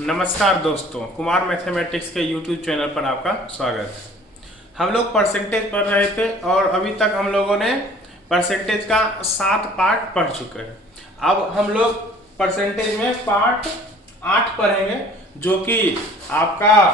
नमस्कार दोस्तों, कुमार मैथमेटिक्स के YouTube चैनल पर आपका स्वागत है। हम लोग परसेंटेज पढ़ रहे थे और अभी तक हम लोगों ने परसेंटेज का 7 पार्ट पढ़ चुके हैं। अब हम लोग परसेंटेज में पार्ट 8 पढ़ेंगे, जो कि आपका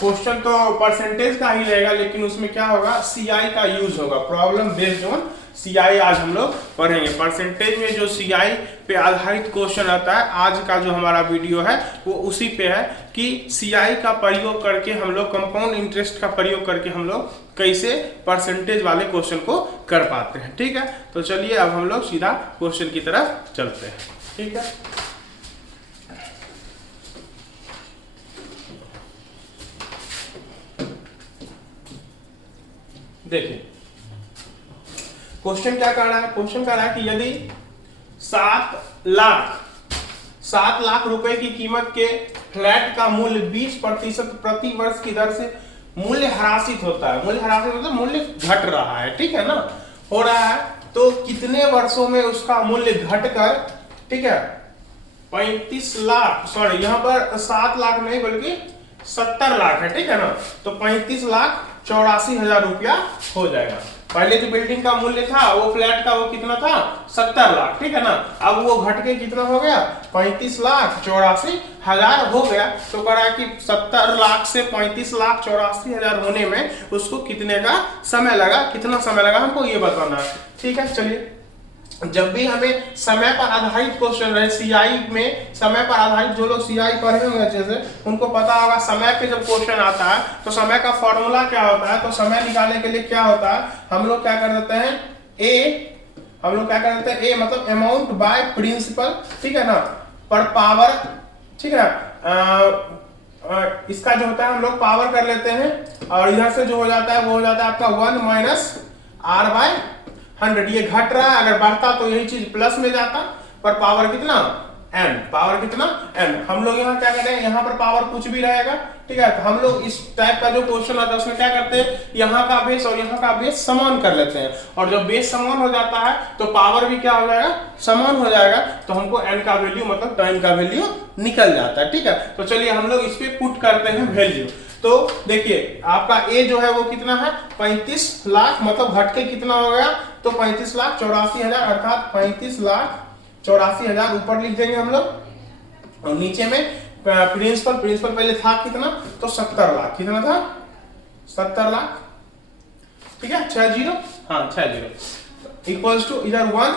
क्वेश्चन तो परसेंटेज का ही रहेगा, लेकिन उसमें क्या होगा, सीआई का यूज होगा, प्रॉब्लम बेस्ड ऑन सीआई आज हम लोग पढ़ेंगे। परसेंटेज में जो सीआई पे आधारित क्वेश्चन आता है, आज का जो हमारा वीडियो है वो उसी पे है कि सीआई का प्रयोग करके हम लोग, कंपाउंड इंटरेस्ट का प्रयोग करके हम लोग कैसे परसेंटेज वाले क्वेश्चन को कर पाते हैं। ठीक है, तो चलिए अब हम लोग सीधा क्वेश्चन की तरफ चलते हैं। ठीक है, देखिए क्वेश्चन क्या कर रहा है। क्वेश्चन कह रहा है कि यदि 7 लाख रुपए की कीमत के फ्लैट का मूल्य 20% प्रति वर्ष की दर से मूल्य ह्रासित होता है, मूल्य ह्रासित मतलब मूल्य घट रहा है, ठीक है ना, हो रहा है, तो कितने वर्षों में उसका मूल्य घटकर, ठीक है, 35 लाख, सॉरी यहाँ पर 7 लाख नहीं बल्कि 70 लाख है, ठीक है ना, तो 35,84,000 रुपया हो जाएगा। पहले जो बिल्डिंग का मूल्य था, वो फ्लैट का, वो कितना था, 70 लाख, ठीक है ना, अब वो घट के कितना हो गया, 35,84,000 हो गया। तो कह रहा है कि 70 लाख से 35,84,000 होने में उसको कितने का समय लगा, कितना समय लगा हमको ये बताना है। ठीक है, चलिए, जब भी हमें समय पर आधारित क्वेश्चन रहे सीआई में, समय पर आधारित जो लोग सीआई पढ़े होंगे अच्छे से, उनको पता होगा समय पे जब क्वेश्चन आता है तो समय का फॉर्मूला क्या होता है। तो समय निकालने के लिए क्या होता है, हम लोग क्या कर देते हैं, ए मतलब अमाउंट बाय प्रिंसिपल, ठीक है ना, पर पावर, ठीक है, इसका जो होता है हम लोग पावर कर लेते हैं, और इधर से जो हो जाता है वो हो जाता है आपका 1 माइनस r/100। ये घट रहा है, अगर बढ़ता तो यही चीज प्लस में जाता, पर पावर कितना, n, पावर कितना n। हम लोग यहाँ क्या करें, यहाँ पर पावर कुछ भी रहेगा, ठीक है, तो हम लोग इस टाइप का जो क्वेश्चन आता है उसमें क्या करते हैं, यहाँ का बेस और यहाँ का बेस समान कर लेते हैं, और जब बेस समान हो जाता है तो पावर भी क्या हो जाएगा, समान हो जाएगा, तो हमको n का वैल्यू मतलब टाइम का वैल्यू निकल जाता है। ठीक है, तो चलिए हम लोग इस पे पुट करते हैं वैल्यू। तो देखिए आपका ए जो है वो कितना है, 35 लाख, मतलब घट के कितना हो गया, तो 35,84,000, अर्थात 35,84,000 ऊपर लिख देंगे हम लोग, और नीचे में प्रिंसिपल पहले था कितना, तो 70 लाख, कितना था, 70 लाख, ठीक है, 60, हाँ 60 इक्वल्स टू इधर 1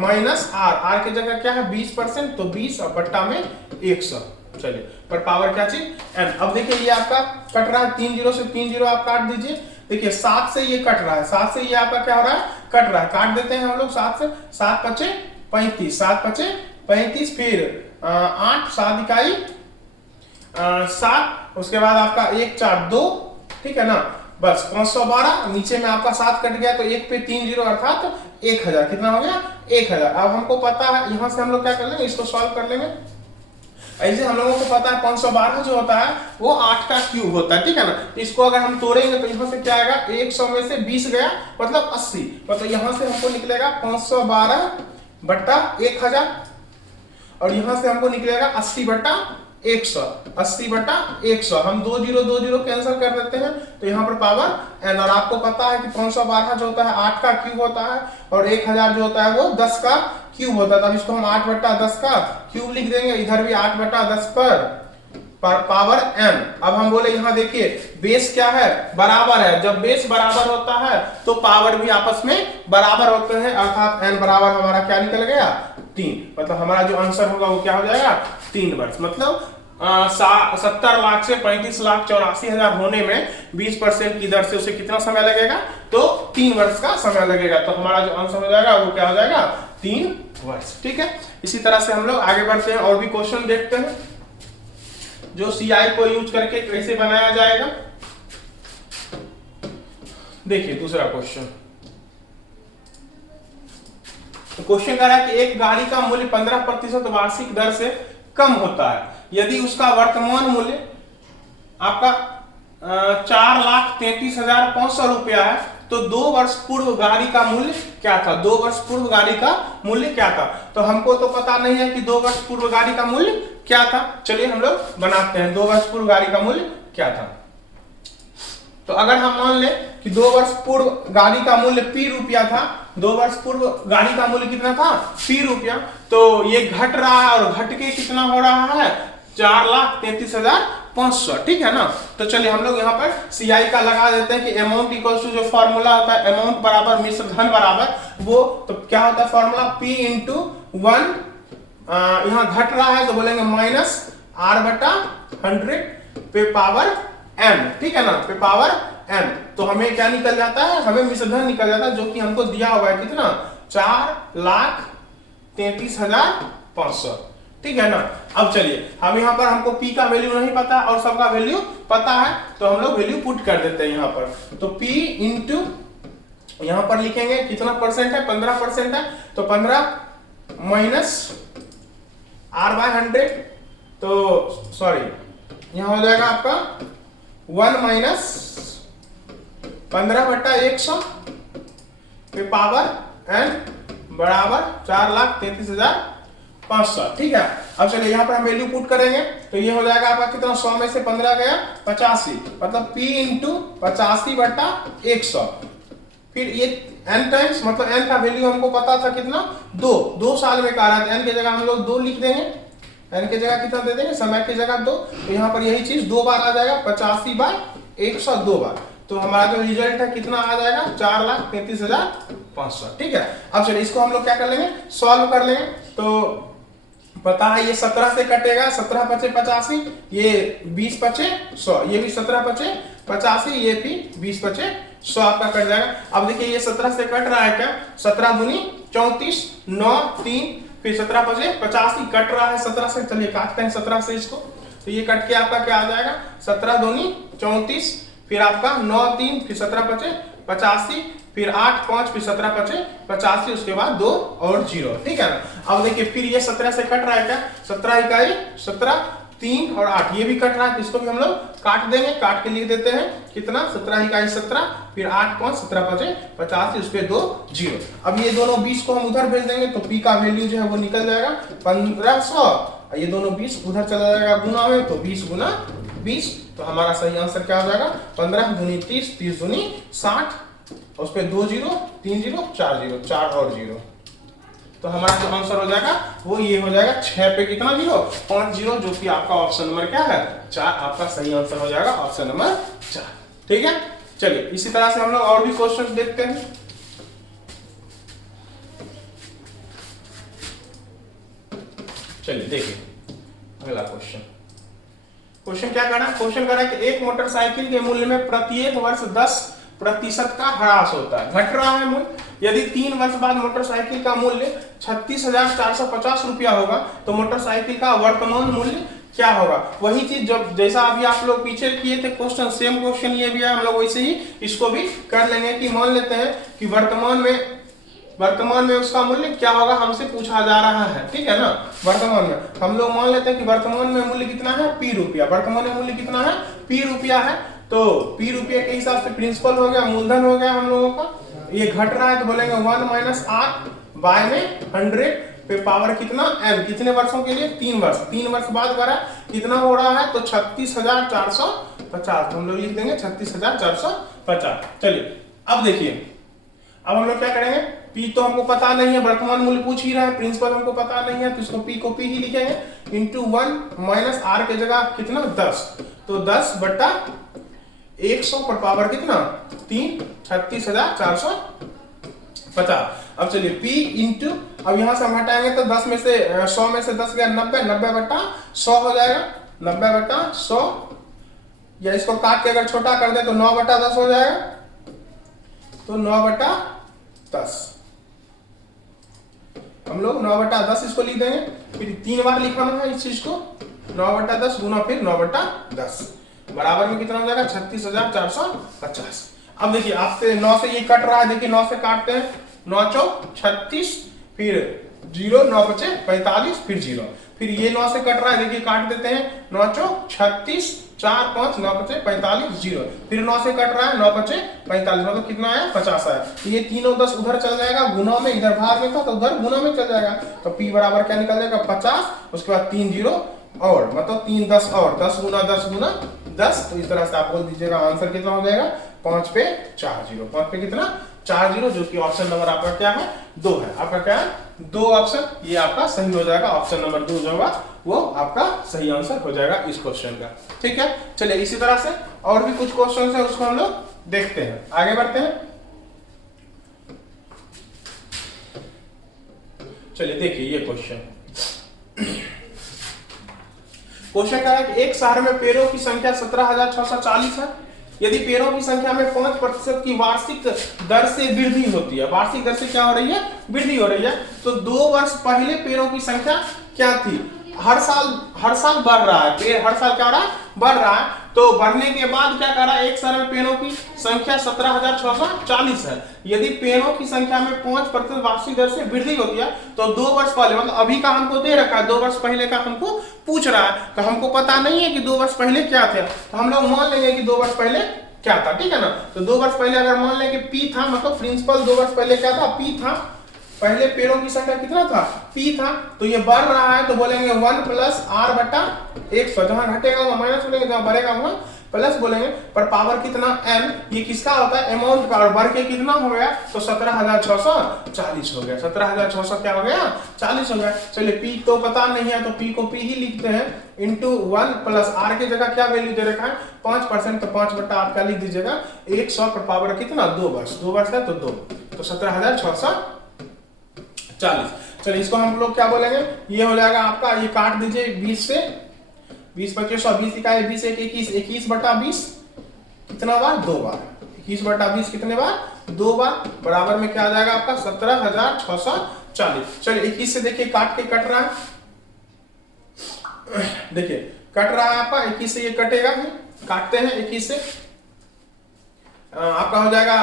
माइनस आर की जगह क्या है 20%, तो 20 और बट्टा में 100। चलिए, पर पावर क्या चीज, एन। अब देखिए ये आपका कट रहा है, 3 0 से 3 0 आप काट दीजिए। देखिए 7 से ये कट रहा है, 7 से ये आपका क्या हो रहा है, कट रहा है, काट देते हैं हम लोग 7 से, 7 पचे 35, 7 पचे 35, फिर 8 7 इकाई 7, उसके बाद आपका 1 4 2, ठीक है ना, बस 512, नीचे में आपका 7 कट गया, तो 1 पे 3 0 अर्थात 1000, कितना हो गया, 1000। अब हमको पता है, यहां से हम लोग क्या कर लेंगे, इसको सॉल्व कर लेंगे। ऐसे हम लोगों को पता है 512 जो होता है वो 8 का क्यूब होता है, ठीक है ना, इसको अगर हम तोड़ेंगे तो यहाँ से क्या आएगा, 100 में से 20 गया मतलब 80, मतलब यहाँ से हमको निकलेगा 512 बट्टा 1000, और यहाँ से हमको निकलेगा 80 बट्टा 100, 80 बट्टा 100, हम 2 0 कैंसिल कर देते हैं, तो यहाँ पर पावर एन। और आपको पता है कि 512 जो होता है 8 का क्यूब होता है, और 1000 जो होता है वो 10 का क्यूब होता है, तब इसको हम 8 बट्टा 10 का क्यूब लिख देंगे, इधर भी 8 बट्टा 10 पर पावर n। अब हम बोले यहाँ देखिए बेस क्या है, बराबर है, जब बेस बराबर होता है तो पावर भी आपस में बराबर होते हैं, अर्थात n बराबर हमारा क्या निकल गया, 3, मतलब हमारा जो आंसर होगा वो क्या हो जाएगा, 3 वर्ष। मतलब 70 लाख से 35,84,000 होने में 20% की दर से उसे कितना समय लगेगा, तो 3 वर्ष का समय लगेगा, तो हमारा जो आंसर हो जाएगा वो क्या हो जाएगा, 3 वर्ष। ठीक है, इसी तरह से हम लोग आगे बढ़ते हैं और भी क्वेश्चन देखते हैं जो सीआई को यूज करके कैसे बनाया जाएगा। देखिए दूसरा क्वेश्चन, तो क्वेश्चन कह रहा है कि एक गाड़ी का मूल्य 15% वार्षिक दर से कम होता है, यदि उसका वर्तमान मूल्य आपका 4,33,500 रुपया है, तो 2 वर्ष पूर्व गाड़ी का मूल्य क्या था, 2 वर्ष पूर्व गाड़ी का मूल्य क्या था। तो हमको तो पता नहीं है कि 2 वर्ष पूर्व गाड़ी का मूल्य क्या था, चलिए हम लोग बनाते हैं। 2 वर्ष पूर्व गाड़ी का मूल्य क्या था। तो अगर हम मान लें कि 2 वर्ष पूर्व गाड़ी का मूल्य P रुपया था, 2 वर्ष पूर्व गाड़ी का मूल्य कितना था, P रुपया, तो ये घट रहा है और घट के कितना हो रहा है, 4,33,500, ठीक है ना। तो चलिए हम लोग यहाँ पर CI का लगा देते हैं कि अमाउंट इक्वल्स टू जो फॉर्मूला होता है अमाउंट बराबर मिश्र धन बराबर वो, तो क्या होता है फॉर्मूला P इंटू 1, यहाँ घट रहा है तो बोलेंगे माइनस R/100 पे पावर m, ठीक है ना, पे पावर m। तो हमें क्या निकल जाता है, हमें मिश्र धन निकल जाता है जो कि हमको दिया हुआ है कितना, 4,33,500, ठीक है ना। अब चलिए हम यहाँ पर हमको P का वैल्यू नहीं पता और सबका वैल्यू पता है, तो हम लोग वैल्यू पुट कर देते हैं यहाँ पर। तो P इंटू यहाँ पर लिखेंगे कितना परसेंट है, 15% है, तो 15 माइनस R/100, तो सॉरी यहाँ हो जाएगा आपका 1 माइनस 15/100 पे पावर n बराबर 4,33,500, ठीक है। अब चलिए यहाँ पर हम वैल्यू पुट करेंगे तो ये हो जाएगा आपका कितना, 100 में से 15 गया 85, मतलब P इंटू 85/100, फिर ये n टाइम्स, मतलब n का वैल्यू हमको पता था कितना, 2 साल में कह रहा था, n की जगह हम लोग 2 लिख देंगे, n की जगह कितना दे देंगे, समय की जगह 2, तो यहाँ पर यही चीज 2 बार आ जाएगा, 85/100 2 बार, तो हमारा जो रिजल्ट है कितना आ जाएगा, 4,33,500, ठीक है। अब चलिए इसको हम लोग क्या कर लेंगे, सॉल्व कर लेंगे। तो पता है ये 17 से कटेगा, 17 पचे 85, ये 20 पचे 100, ये भी 17 पचे 85, ये भी 20 पचे 100 आपका कट जाएगा। अब देखिए ये 17 से कट रहा है क्या, 17 दूनी 34, 9 3, फिर 17 पचे 85 कट रहा है 17 से, चलिए काटते हैं 17 से इसको, तो ये कट के आपका क्या आ जाएगा, 17 दूनी 34, फिर आपका 9 3, फिर 17 पचे 85, फिर 8 5, फिर 17 पचे 85, उसके बाद 2 और 0, ठीक है ना। अब देखिए फिर ये 17 से कट रहा है क्या, 17 इकाई 17, 3 और 8 ये भी कट रहा है, तो इसको भी हम लोग काट देंगे, काट के लिख देते हैं कितना, 17 इकाई 17, फिर 8 5, 17 पचे 85, उस पे 2 0। अब ये दोनों 20 को हम उधर भेज देंगे तो P का वैल्यू जो है वो निकल जाएगा 1500, ये दोनों 20 उधर चला जाएगा गुना में, तो 20 गुना 20, तो हमारा सही आंसर क्या हो जाएगा, 15 दूनी 30, 30 दूनी 60, उस पे 2 0 3 0 4 0, 4 और 0, तो हमारा जो आंसर हो जाएगा वो ये हो जाएगा 6 पे कितना 0, 5 0, जो कि आपका ऑप्शन नंबर क्या है 4, आपका सही आंसर हो जाएगा ऑप्शन नंबर 4, ठीक है। चलिए इसी तरह से हम लोग और भी क्वेश्चन देखते हैं। चलिए देखिए अगला क्वेश्चन क्या कर रहा है, क्वेश्चन कर रहा है कि एक मोटरसाइकिल के मूल्य में प्रत्येक वर्ष 10% का ह्रास होता है, घट रहा है मूल्य। यदि 3 वर्ष बाद मोटरसाइकिल का मूल्य 36,450 रुपया होगा तो मोटरसाइकिल का वर्तमान मूल्य क्या होगा। वही चीज जब जैसा अभी आप लोग पीछे किए थे क्वेश्चन, सेम क्वेश्चन ये भी है, हम लोग वैसे ही इसको भी कर लेंगे कि मान लेते हैं कि वर्तमान में उसका मूल्य क्या होगा, हमसे पूछा जा रहा है, ठीक है ना। वर्तमान में हम लोग मान लेते हैं कि वर्तमान में मूल्य कितना है, P रुपया, वर्तमान में मूल्य कितना है, P रुपया है, तो P रुपये के हिसाब से प्रिंसिपल हो गया, मूलधन हो गया हम लोगों का, ये घट रहा है तो बोलेंगे 1 माइनस R बाय में 100 पे पावर कितना m, कितने वर्षों के लिए, 3 वर्ष, 3 वर्ष बाद करा कितना हो रहा है, तो 36,450, हम लोग लिख देंगे 36,450। चलिए अब देखिए, अब हम लोग क्या करेंगे, P तो हमको पता नहीं है, वर्तमान मूल्य पूछ ही रहा है, प्रिंसिपल हमको पता नहीं है, तो इसको P को P ही लिखेंगे, इंटू 1 माइनस R के जगह कितना 10, तो 10/100 पर पावर कितना 3, 36,450। अब चलिए P इंटू, अब यहां से हम हटाएंगे तो 10 में से 100 में से 10 गया 90, 90/100 हो जाएगा, 90/100, या इसको काट के अगर छोटा कर दे तो 9/10 हो जाएगा, तो 9/10 हम लोग 9/10 इसको लिख देंगे, फिर 3 बार लिखवाना है इस चीज को, 9/10 गुना फिर 9/10 बराबर में कितना हो जाएगा 36,450। अब देखिए आपसे 9 से ये कट रहा है, देखिए 9 से काटते हैं, 9 चौक 36, फिर 0, 9 बचे 45, फिर 0, फिर ये 9 से कट रहा है, देखिए काट देते हैं, 9 चौक 36, 4 5, 9 बचे 45, 0, फिर 9 से कट रहा है, 9 बचे 45, मतलब कितना आया 50 आया, तो ये तीनों 10 उधर चल जाएगा गुना में, इधर भाग में था तो उधर गुना में चल जाएगा, तो P बराबर क्या निकल जाएगा 50, उसके बाद 3 0 और मतलब 3 10 और 10 गुना 10 गुना 10, तो इस तरह से आप बोल दीजिएगा आंसर कितना हो जाएगा 5 पे 4 जीरो, 5 पे कितना 4 जीरो, जो कि ऑप्शन नंबर आपका क्या है 2 है। आपका क्या है 2 ऑप्शन, ये आपका सही हो जाएगा। ऑप्शन नंबर 2 जो होगा वो आपका सही आंसर हो जाएगा इस क्वेश्चन का। ठीक है, चलिए इसी तरह से और भी कुछ क्वेश्चन है उसको हम लोग देखते हैं, आगे बढ़ते हैं। चलिए देखिए ये क्वेश्चन क्या है कि एक शहर में पेड़ों की संख्या 17,640 है। यदि पेड़ों की संख्या में 5% की वार्षिक दर से वृद्धि होती है, वार्षिक दर से क्या हो रही है वृद्धि हो रही है, तो 2 वर्ष पहले पेड़ों की संख्या क्या थी, हर साल बढ़ रहा है, पेड़ हर साल क्या हो रहा है बढ़ रहा है, तो बढ़ने के बाद क्या कर रहा है, एक साल में पेड़ों की संख्या 17,640 है। यदि पेड़ों की संख्या में 5% वार्षिक दर से वृद्धि होती है, तो 2 वर्ष पहले मतलब अभी का हमको दे रखा है, 2 वर्ष पहले का हमको पूछ रहा है, तो हमको पता नहीं है कि 2 वर्ष पहले क्या थे, तो हम लोग मान लेंगे कि 2 वर्ष पहले क्या था। ठीक है ना, तो 2 वर्ष पहले अगर मान लें कि पी था, मतलब प्रिंसिपल 2 वर्ष पहले क्या था पी था, पहले पेड़ों की संख्या कितना था पी था, तो ये बढ़ रहा है, तो बोलेंगे 1 प्लस आर बटा 100, जहां घटेगा वहां माइनस बोलेंगे, जहां बढ़ेगा वहां प्लस बोलेंगे, पर पावर कितना m, ये किसका होता है अमाउंट का, और बढ़ के कितना हो गया, तो 17,640 हो गया, 17,600 क्या हो गया 40 हो गया। चलिए p तो पता नहीं है, तो p को p ही लिखते हैं, इंटू 1 प्लस r की जगह क्या वैल्यू दे रखा है 5%, तो 5 बटा आप क्या लिख दीजिएगा 100 पर पावर कितना 2 वर्ष है तो 2, तो 17,640। चलिए इसको हम लोग क्या बोलेंगे, ये हो जाएगा आपका, ये काट दीजिए 20 से, 20 25 20 इकाई 20 1 21, 21 बटा 20 कितना बार 2 बार, 21 बटा 20 कितने बार 2 बार, बराबर में क्या आ जाएगा आपका 17,640। चलिए 21 से देखिए काट के कट रहा है, देखिए कट रहा है आपका 21 से, ये कटेगा, काटते हैं 21 से, आपका हो जाएगा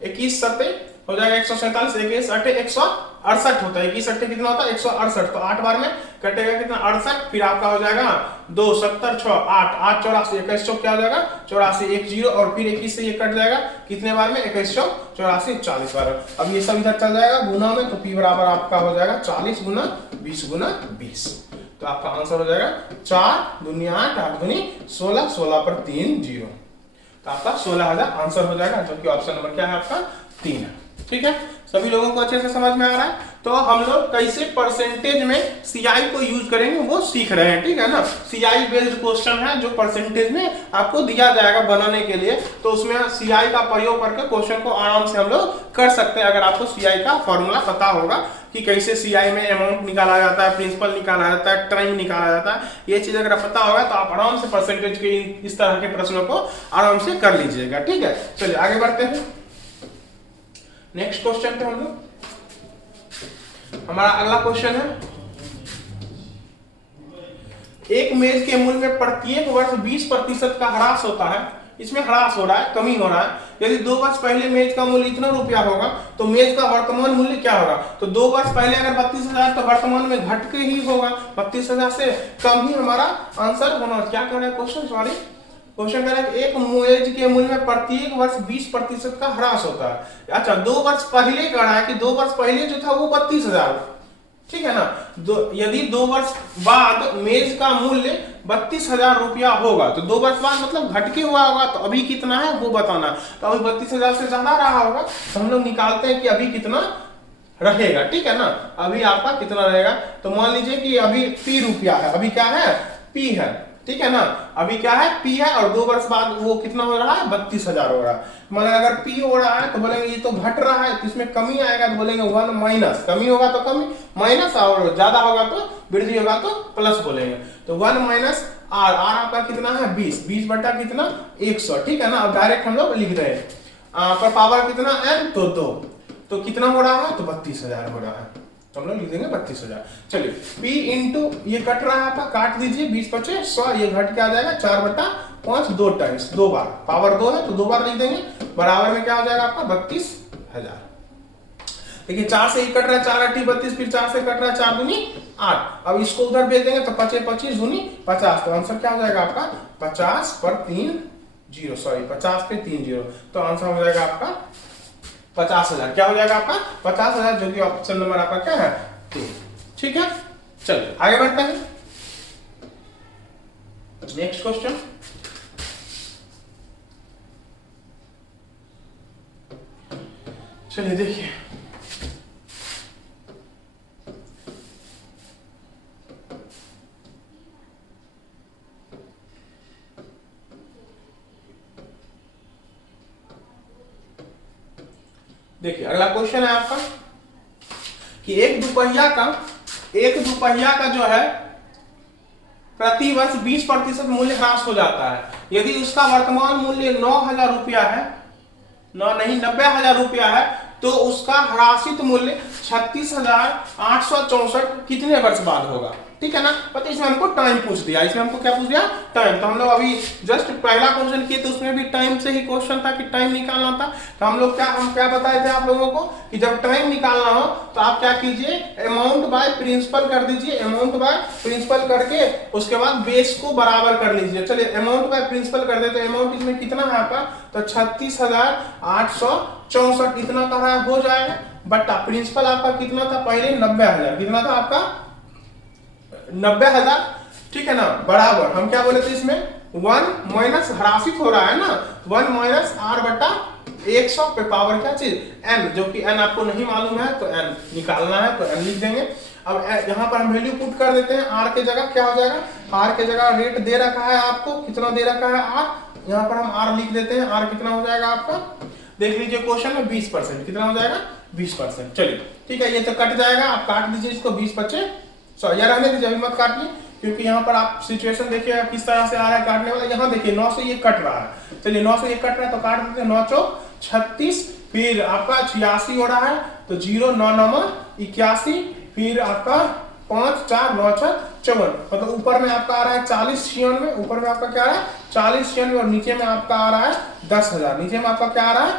21 सत्ते हो जाएगा 147, 21 अट्ठे 168 होता है, 21 अट्ठे कितना होता है 168, तो 8 बार में कटेगा कितना 68, फिर आपका हो जाएगा 2 70 6 8 8 84, 21 चौक क्या हो जाएगा 84 1 0, और फिर 21 से ये कट जाएगा कितने बार में 21 चौक 84 40 बार। अब ये सब इधर चल जाएगा गुना में, तो p बराबर आपका हो जाएगा 40 गुना 20 गुना 20, तो आपका आंसर हो जाएगा 4 दूनी 8 8 दूनी 16, 16 पर 3 0, तो आपका 16,000 आंसर हो जाएगा, जो कि ऑप्शन नंबर क्या है आपका 3 है। ठीक है, सभी लोगों को अच्छे से समझ में आ रहा है। तो हम लोग कैसे परसेंटेज में सीआई को यूज करेंगे वो सीख रहे हैं। ठीक है ना, सीआई बेस्ड क्वेश्चन है जो परसेंटेज में आपको दिया जाएगा बनाने के लिए, तो उसमें सीआई का प्रयोग करके क्वेश्चन को आराम से हम लोग कर सकते हैं, अगर आपको सीआई का फॉर्मूला पता होगा कि कैसे सीआई में अमाउंट निकाला जाता है, प्रिंसिपल निकाला जाता है, टाइम निकाला जाता है, ये चीज अगर पता होगा तो आप आराम से परसेंटेज के इस तरह के प्रश्नों को आराम से कर लीजिएगा। ठीक है, चलिए आगे बढ़ते हैं नेक्स्ट क्वेश्चन पे। हम लोग हमारा अगला क्वेश्चन है, एक मेज के मूल्य में प्रत्येक वर्ष 20% का ह्रास होता है, इसमें ह्रास हो रहा है, कमी हो रहा है। यदि 2 वर्ष पहले मेज का मूल्य इतना रुपया होगा तो मेज का वर्तमान मूल्य क्या होगा, तो 2 वर्ष पहले अगर 32,000 तो वर्तमान में घट के ही होगा, 32,000 से कम ही हमारा आंसर होना। क्या कह रहा है क्वेश्चन, सॉरी क्वेश्चन कह रहा है एक मेज के मूल्य में प्रत्येक वर्ष 20% का ह्रास होता है। अच्छा 2 वर्ष पहले कह रहा है कि 2 वर्ष पहले जो था वो 32,000, ठीक है ना, यदि 2 वर्ष बाद मेज का मूल्य 32,000 रुपया होगा, तो 2 वर्ष बाद मतलब घट के हुआ होगा, तो अभी कितना है वो बताना। तो अभी 32,000 से ज्यादा रहा होगा, तो हम लोग निकालते हैं कि अभी कितना रहेगा। ठीक है ना, अभी आपका कितना रहेगा, तो मान लीजिए कि अभी p रुपया है, अभी क्या है p है, ठीक है ना, अभी क्या है p है, और 2 वर्ष बाद वो कितना हो रहा है 32,000 हो रहा है। मतलब अगर p हो रहा है तो बोलेंगे ये तो घट रहा है, तो इसमें कमी आएगा, तो बोलेंगे 1 माइनस, कमी होगा तो कमी माइनस, और ज्यादा होगा तो वृद्धि होगा तो प्लस बोलेंगे। तो 1 माइनस आर, आर आपका कितना है 20, 20 बटा कितना 100। ठीक है ना, अब डायरेक्ट हम लोग लिख रहे हैं, पर पावर कितना m तो 2, तो कितना हो रहा है तो 32,000 हो रहा है, तो हम लोग लिख देंगे 32,000। चलिए p इंटू ये कट रहा है आपका, काट दीजिए 20 25 100, ये घट के आ जाएगा 4 बटा 5, 2 टाइम्स 2 बार, पावर 2 है तो 2 बार लिख देंगे, बराबर में क्या हो जाएगा आपका 32,000। देखिए 4 से ही कट रहा है, 4 8 32, फिर 4 से कट रहा है 4 दूनी 8, अब इसको उधर भेज देंगे तो 25 25 दूनी 50, तो आंसर क्या हो जाएगा आपका 50 पर 3 0, सॉरी 50 पे 3 0, तो आंसर हो जाएगा आपका 50,000। क्या हो जाएगा आपका 50,000, जो कि ऑप्शन नंबर आपका क्या है 2। ठीक है, चलिए आगे बढ़ते हैं। नेक्स्ट क्वेश्चन, चलिए देखिए, देखिए अगला क्वेश्चन है आपका कि एक दुपहिया का जो है प्रति वर्ष 20% मूल्य ह्रास हो जाता है। यदि उसका वर्तमान मूल्य 9,000 रुपया है, 90,000 रुपया है, तो उसका ह्रासित मूल्य 36,864 कितने वर्ष बाद होगा। ठीक है ना। पता इसमें हमको टाइम पूछ दिया, इसमें हमको क्या पूछ दिया, टाइम। तो हम लोग अभी जस्ट पहला क्वेश्चन किए तो उसमें भी टाइम से ही क्वेश्चन था कि टाइम निकालना था। तो हम क्या बताए थे आप लोगों को कि जब टाइम निकालना हो तो आप क्या कीजिए, अमाउंट बाय प्रिंसिपल कर दीजिए। अमाउंट बाय प्रिंसिपल करके उसके बाद बेस को बराबर कर लीजिए। चलिए अमाउंट बाय प्रिंसिपल कर देते। अमाउंट इसमें कितना है आपका, तो 36,864 इतना का हो जाएगा। बट प्रिंसिपल आपका कितना था पहले, 90,000। कितना था आपका, 90,000। ठीक है ना, बराबर हम क्या बोले थे इसमें 1 माइनस ह्रासित हो रहा है ना, 1 माइनस r बटा 100 पे पावर क्या चीज n, जो कि n आपको नहीं मालूम है तो n निकालना है तो n लिख देंगे। अब यहाँ पर हम वैल्यू पुट कर देते हैं। r के जगह क्या हो जाएगा, r के जगह रेट दे रखा है आपको, कितना दे रखा है r, यहाँ पर हम r लिख देते हैं। r कितना हो जाएगा आपका, देख लीजिए क्वेश्चन में 20%, कितना हो जाएगा 20%। चलिए ठीक है, ये तो कट जाएगा, आप काट दीजिए इसको 20/25। या रहने दीजिए, अभी मत काटिए, क्योंकि यहाँ पर आप सिचुएशन देखिए किस तरह से आ रहा है काटने वाला। यहाँ देखिए 9 से ये कट रहा है। चलिए 9 से ये कट रहा है तो काट देते हैं। 9 चौक 36, फिर आपका 86 हो रहा है तो 0 9 9 81, फिर आपका 5 4 9 6 54, मतलब ऊपर में आपका आ रहा है 4096, ऊपर में आपका क्या आ रहा है 4096 और नीचे में आपका आ रहा है 10,000। नीचे में आपका क्या आ रहा है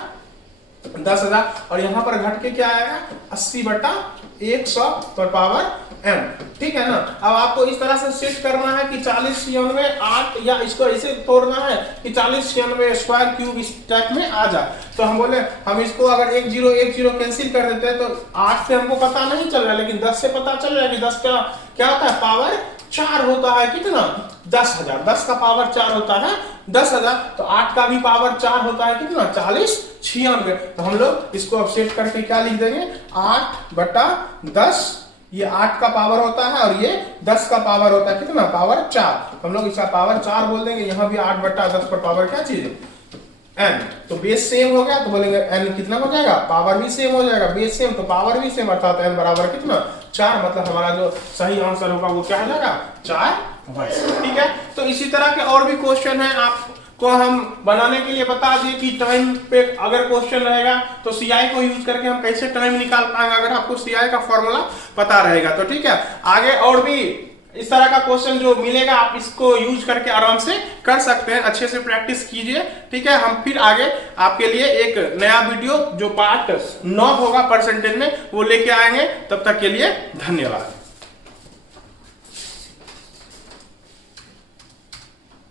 10,000 और यहाँ पर घट के क्या आएगा 80/100 पर पावर m। ठीक है ना। अब आपको इस तरह से सेट करना है कि 4096 8, या इसको ऐसे तोड़ना है कि 4096 स्क्वायर क्यूब इस टाइप में आ जाए। तो हम बोले हम इसको अगर 1 0 1 0 कैंसिल कर देते हैं तो 8 से हमको पता नहीं चल रहा, लेकिन 10 से पता चल रहा है कि 10 का क्या होता है, पावर 4 होता है। कितना, 10,000। 10 का पावर 4 होता है 10,000, तो 8 का भी पावर 4 होता है कितना, 4096। तो हम लोग इसको अब सेट करके क्या लिख देंगे, 8/10, ये 8 का पावर होता है और ये 10 का पावर होता है कितना, पावर 4। हम लोग इसका पावर 4 बोल देंगे। यहाँ भी 8/10 पर पावर क्या चीज है, n। तो बेस सेम हो गया तो बोलेंगे n कितना हो जाएगा, पावर भी सेम हो जाएगा। बेस सेम तो पावर भी सेम, अर्थात n बराबर कितना 4, मतलब हमारा जो सही आंसर होगा वो क्या हो जाएगा 4 ठीक है। तो इसी तरह के और भी क्वेश्चन है, आपको हम बनाने के लिए बता दिए कि टाइम पे अगर क्वेश्चन रहेगा तो सीआई को यूज करके हम कैसे टाइम निकाल पाएंगे, अगर आपको सीआई का फॉर्मूला पता रहेगा तो। ठीक है, आगे और भी इस तरह का क्वेश्चन जो मिलेगा आप इसको यूज करके आराम से कर सकते हैं। अच्छे से प्रैक्टिस कीजिए। ठीक है, हम फिर आगे आपके लिए एक नया वीडियो जो पार्ट 9 होगा परसेंटेज में वो लेके आएंगे। तब तक के लिए धन्यवाद।